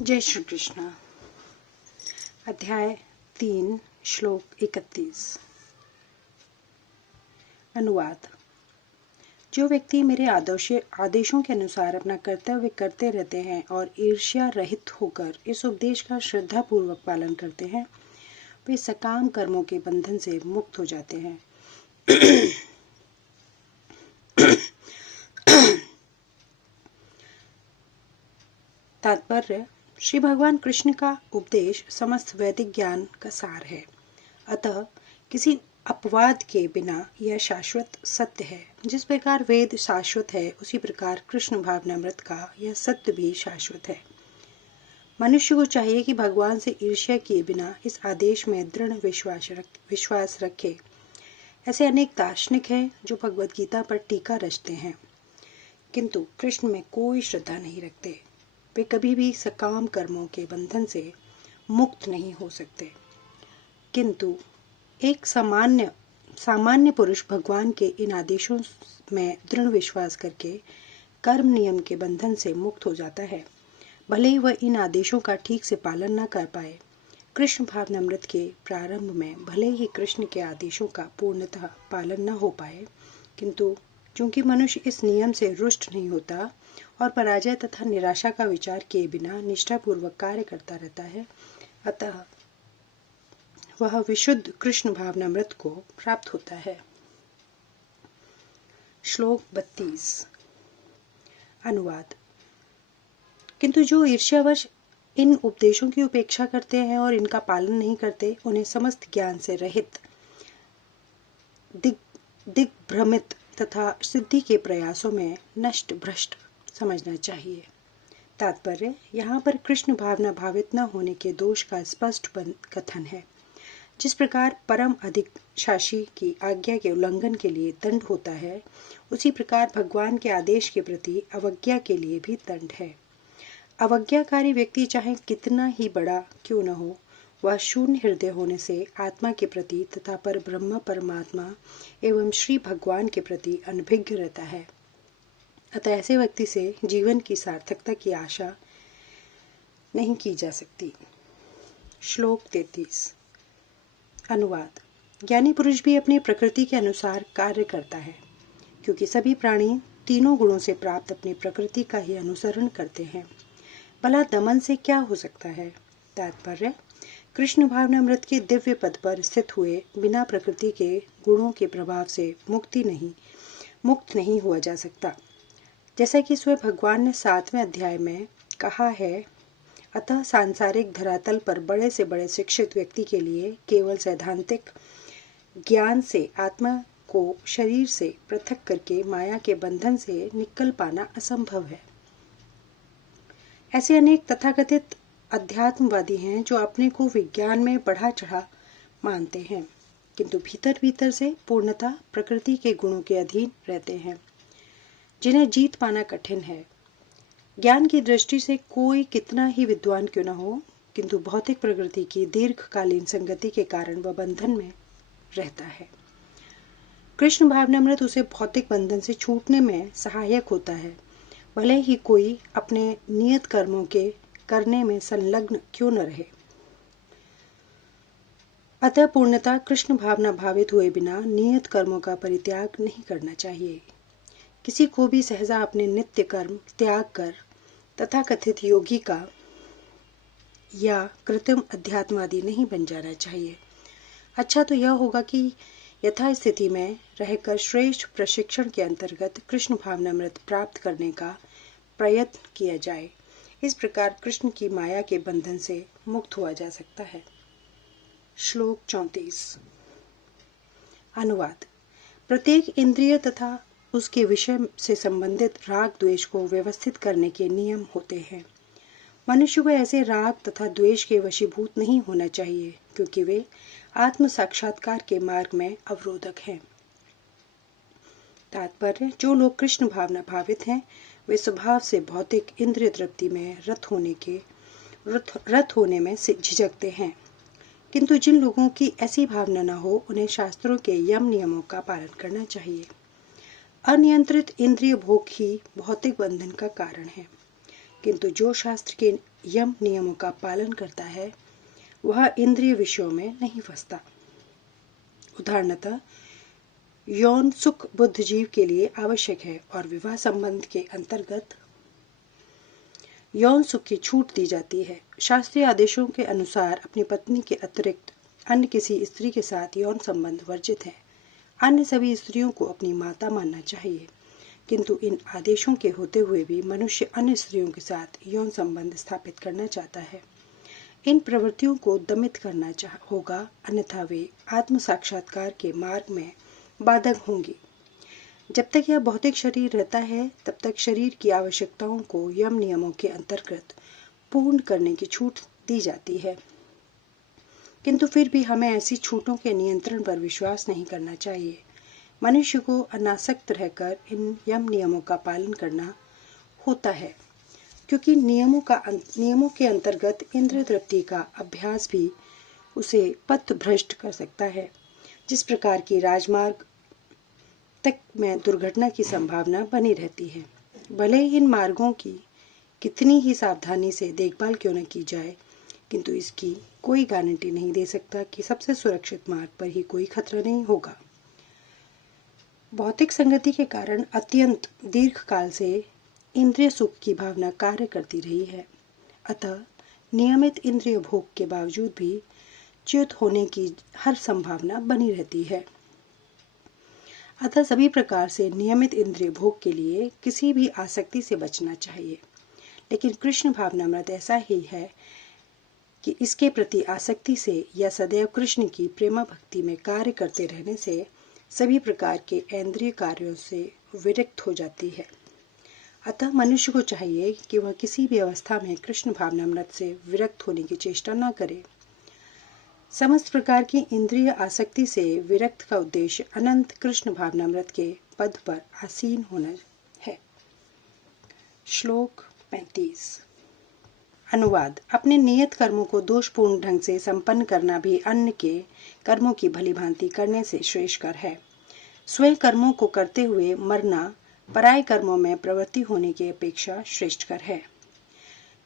जय श्री कृष्ण। अध्याय 3 श्लोक 31। अनुवाद। जो व्यक्ति मेरे आदेशों के अनुसार अपना कर्तव्य करते रहते हैं और ईर्ष्या रहित होकर इस उपदेश का श्रद्धापूर्वक पालन करते हैं, वे सकाम कर्मों के बंधन से मुक्त हो जाते हैं। तात्पर्य: श्री भगवान कृष्ण का उपदेश समस्त वैदिक ज्ञान का सार है। अतः किसी अपवाद के बिना यह शाश्वत सत्य है। जिस प्रकार वेद शाश्वत है, उसी प्रकार कृष्ण भावनामृत का यह सत्य भी शाश्वत है। मनुष्य को चाहिए कि भगवान से ईर्ष्या किए बिना इस आदेश में दृढ़ विश्वास रखे। ऐसे अनेक दार्शनिक हैं जो भगवद गीता पर टीका रचते हैं, किंतु कृष्ण में कोई श्रद्धा नहीं रखते। वे कभी भी सकाम कर्मों के बंधन से मुक्त नहीं हो सकते। किंतु एक सामान्य पुरुष भगवान के इन आदेशों में दृढ़ विश्वास करके कर्म नियम के बंधन से मुक्त हो जाता है, भले ही वह इन आदेशों का ठीक से पालन न कर पाए। कृष्ण भावनामृत के प्रारंभ में भले ही कृष्ण के आदेशों का पूर्णतः पालन न हो पाए, किंतु चूंकि मनुष्य इस नियम से रुष्ट नहीं होता और पराजय तथा निराशा का विचार किए बिना निष्ठापूर्वक कार्य करता रहता है, अतः वह विशुद्ध कृष्ण भावनामृत को प्राप्त होता है। श्लोक 32। अनुवाद। किंतु जो ईर्ष्यावश इन उपदेशों की उपेक्षा करते हैं और इनका पालन नहीं करते, उन्हें समस्त ज्ञान से रहित, दिग्भ्रमित तथा सिद्धि के प्रयासों में नष्ट भ्रष्ट समझना चाहिए। तात्पर्य: यहाँ पर कृष्ण भावना भावित न होने के दोष का स्पष्ट कथन है। जिस प्रकार परम अधिक शासी की आज्ञा के उल्लंघन के लिए दंड होता है, उसी प्रकार भगवान के आदेश के प्रति अवज्ञा के लिए भी दंड है। अवज्ञाकारी व्यक्ति चाहे कितना ही बड़ा क्यों न हो, वह शून्य हृदय होने से आत्मा के प्रति तथा पर ब्रह्म परमात्मा एवं श्री भगवान के प्रति अनभिज्ञ रहता है। अतः ऐसे व्यक्ति से जीवन की सार्थकता की आशा नहीं की जा सकती। श्लोक 33। अनुवाद। ज्ञानी पुरुष भी अपनी प्रकृति के अनुसार कार्य करता है, क्योंकि सभी प्राणी तीनों गुणों से प्राप्त अपनी प्रकृति का ही अनुसरण करते हैं। भला दमन से क्या हो सकता है? तात्पर्य: कृष्ण भावनामृत के दिव्य पद पर स्थित हुए बिना प्रकृति के गुणों के प्रभाव से मुक्त नहीं हुआ जा सकता। जैसा कि स्वयं भगवान ने 7वें अध्याय में कहा है, अतः सांसारिक धरातल पर बड़े से बड़े शिक्षित व्यक्ति के लिए केवल सैद्धांतिक ज्ञान से आत्मा को शरीर से पृथक करके माया के बंधन से निकल पाना असंभव है। ऐसे अनेक तथाकथित अध्यात्मवादी हैं जो अपने को विज्ञान में बढ़ा चढ़ा मानते हैं, किंतु भीतर भीतर से पूर्णतः प्रकृति के गुणों के अधीन रहते हैं, जिन्हें जीत पाना कठिन है। ज्ञान की दृष्टि से कोई कितना ही विद्वान क्यों न हो, किंतु भौतिक प्रकृति की दीर्घकालीन संगति के कारण वह बंधन में रहता है। कृष्ण भावनामृत उसे भौतिक बंधन से छूटने में सहायक होता है, भले ही कोई अपने नियत कर्मों के करने में संलग्न क्यों न रहे। अतः पूर्णतः कृष्ण भावना भावित हुए बिना नियत कर्मों का परित्याग नहीं करना चाहिए। किसी को भी सहजा अपने नित्य कर्म त्याग कर तथाकथित योगी का या कृत्रिम अध्यात्मवादी नहीं बन जाना चाहिए। अच्छा तो यह होगा कि यथा स्थिति में रहकर श्रेष्ठ प्रशिक्षण के अंतर्गत कृष्ण भावनामृत प्राप्त करने का प्रयत्न किया जाए। इस प्रकार कृष्ण की माया के बंधन से मुक्त हुआ जा सकता है। श्लोक 34। अनुवाद। प्रत्येक इंद्रिय तथा उसके विषय से संबंधित राग द्वेष को व्यवस्थित करने के नियम होते हैं। मनुष्य को ऐसे राग तथा द्वेष के वशीभूत नहीं होना चाहिए, क्योंकि वे आत्म साक्षात्कार के मार्ग में अवरोधक हैं। तात्पर्य: जो लोग कृष्ण भावना भावित हैं, वे स्वभाव से भौतिक इंद्रिय तृप्ति में रत होने में झिझकते हैं, किंतु जिन लोगों की ऐसी भावना न हो, उन्हें शास्त्रों के यम नियमों का पालन करना चाहिए। अनियंत्रित इंद्रिय भोग ही भौतिक बंधन का कारण है। किंतु जो शास्त्र के यम नियमों का पालन करता है वह इंद्रिय विषयों में नहीं फंसता। उदाहरणतः यौन सुख बुद्ध जीव के लिए आवश्यक है और विवाह संबंध के अंतर्गत यौन सुख की छूट दी जाती है। शास्त्रीय आदेशों के अनुसार अपनी पत्नी के अतिरिक्त अन्य किसी स्त्री के साथ यौन संबंध वर्जित है। अन्य सभी स्त्रियों को अपनी माता मानना चाहिए, किंतु इन आदेशों के होते हुए भी मनुष्य अन्य स्त्रियों के साथ यौन संबंध स्थापित करना चाहता है। इन प्रवृत्तियों को दमित करना होगा, अन्यथा वे आत्म साक्षात्कार के मार्ग में बाधक होंगी। जब तक यह भौतिक शरीर रहता है तब तक शरीर की आवश्यकताओं को यम नियमों के अंतर्गत पूर्ण करने की छूट दी जाती है, किंतु फिर भी हमें ऐसी छूटों के नियंत्रण पर विश्वास नहीं करना चाहिए। मनुष्य को अनासक्त रहकर इन यम नियमों का पालन करना होता है, क्योंकि नियमों के अंतर्गत इंद्रिय तृप्ति का अभ्यास भी उसे पथ भ्रष्ट कर सकता है। जिस प्रकार की राजमार्ग तक में दुर्घटना की संभावना बनी रहती है, भले ही इन मार्गों की कितनी ही सावधानी से देखभाल क्यों न की जाए, किंतु इसकी कोई गारंटी नहीं दे सकता कि सबसे सुरक्षित मार्ग पर ही कोई खतरा नहीं होगा। भौतिक संगति के कारण अत्यंत दीर्घ काल से इंद्रिय सुख की भावना कार्य करती रही है, अतः नियमित इंद्रिय भोग के बावजूद भी च्युत होने की हर संभावना बनी रहती है। अतः सभी प्रकार से नियमित इंद्रिय भोग के लिए किसी भी आसक्ति से बचना चाहिए। लेकिन कृष्ण भावनामृत ऐसा ही है कि इसके प्रति आसक्ति से या सदैव कृष्ण की प्रेमा भक्ति में कार्य करते रहने से सभी प्रकार के इंद्रिय कार्यों से विरक्त हो जाती है। अतः मनुष्य को चाहिए कि वह किसी भी अवस्था में कृष्ण भावनामृत से विरक्त होने की चेष्टा न करे। समस्त प्रकार की इंद्रिय आसक्ति से विरक्त का उद्देश्य अनंत कृष्ण भावनामृत के पद पर आसीन होना है। श्लोक 35। अनुवाद। अपने नियत कर्मों को दोषपूर्ण ढंग से संपन्न करना भी अन्य के कर्मों की भलीभांति करने से श्रेष्ठकर है। स्वयं कर्मों को करते हुए मरना पराय कर्मों में प्रवृत्ति होने की अपेक्षा श्रेष्ठकर है,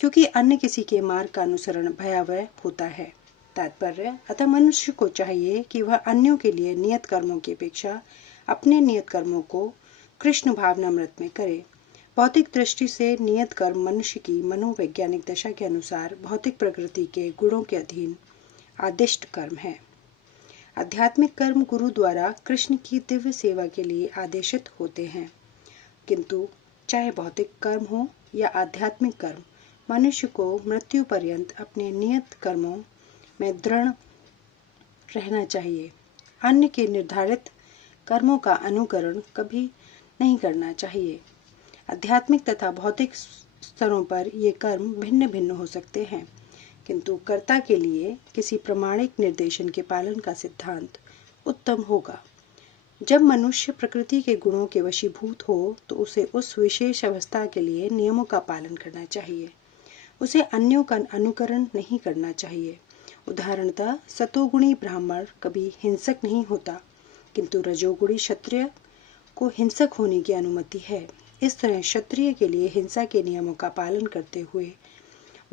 क्योंकि अन्य किसी के मार्ग का अनुसरण भयावह होता है। तात्पर्य। अतः मनुष्य को चाहिए कि वह अन्यों के लिए नियत कर्मों की अपेक्षा अपने नियत कर्मों को कृष्ण भावनामृत में करे। भौतिक दृष्टि से नियत कर्म मनुष्य की मनोवैज्ञानिक दशा के अनुसार भौतिक प्रकृति के गुणों के अधीन आदिष्ट कर्म है। आध्यात्मिक कर्म गुरु द्वारा कृष्ण की दिव्य सेवा के लिए आदेशित होते हैं, किंतु चाहे भौतिक कर्म हो या आध्यात्मिक कर्म, मनुष्य को मृत्यु पर्यंत अपने नियत कर्मों में दृढ़ रहना चाहिए। अन्य के निर्धारित कर्मों का अनुकरण कभी नहीं करना चाहिए। आध्यात्मिक तथा भौतिक स्तरों पर ये कर्म भिन्न भिन्न हो सकते हैं, किंतु कर्ता के लिए किसी प्रमाणिक निर्देशन के पालन का सिद्धांत उत्तम होगा। जब मनुष्य प्रकृति के गुणों के वशीभूत हो तो उसे उस विशेष अवस्था के लिए नियमों का पालन करना चाहिए। उसे अन्यों का अनुकरण नहीं करना चाहिए। उदाहरणतः सतोगुणी ब्राह्मण कभी हिंसक नहीं होता, किंतु रजोगुणी क्षत्रिय को हिंसक होने की अनुमति है। इस तरह क्षत्रिय के लिए हिंसा के नियमों का पालन करते हुए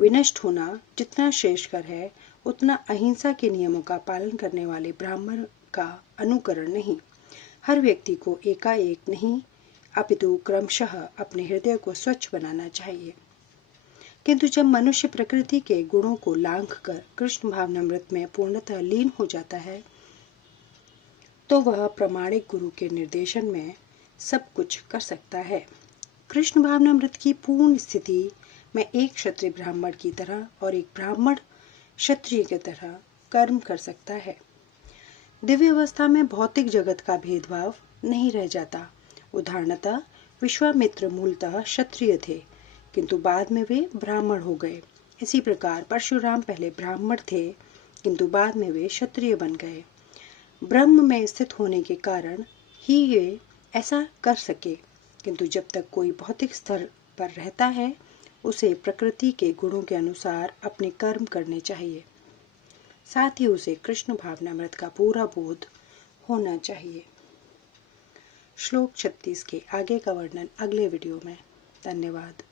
विनष्ट होना जितना श्रेष्ठकर है, उतना अहिंसा के नियमों का पालन करने वाले ब्राह्मण का अनुकरण नहीं। हर व्यक्ति को एकाएक नहीं, अपितु क्रमशः अपने हृदय को स्वच्छ बनाना चाहिए। किंतु जब मनुष्य प्रकृति के गुणों को लांघ कर कृष्ण भावनामृत में पूर्णतः लीन हो जाता है, तो वह प्रामाणिक गुरु के निर्देशन में सब कुछ कर सकता है। कृष्ण भावनामृत की पूर्ण स्थिति में एक क्षत्रिय ब्राह्मण की तरह और एक ब्राह्मण क्षत्रिय की तरह कर्म कर सकता है। दिव्य अवस्था में भौतिक जगत का भेदभाव नहीं रह जाता। उदाहरणतः विश्वामित्र मूलतः क्षत्रिय थे, किंतु बाद में वे ब्राह्मण हो गए। इसी प्रकार परशुराम पहले ब्राह्मण थे, किंतु बाद में वे क्षत्रिय बन गए। ब्रह्म में स्थित होने के कारण ही वे ऐसा कर सके, किंतु जब तक कोई भौतिक स्तर पर रहता है, उसे प्रकृति के गुणों के अनुसार अपने कर्म करने चाहिए। साथ ही उसे कृष्ण भावनामृत का पूरा बोध होना चाहिए। श्लोक 36 के आगे का वर्णन अगले वीडियो में। धन्यवाद।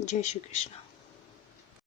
जय श्री कृष्ण।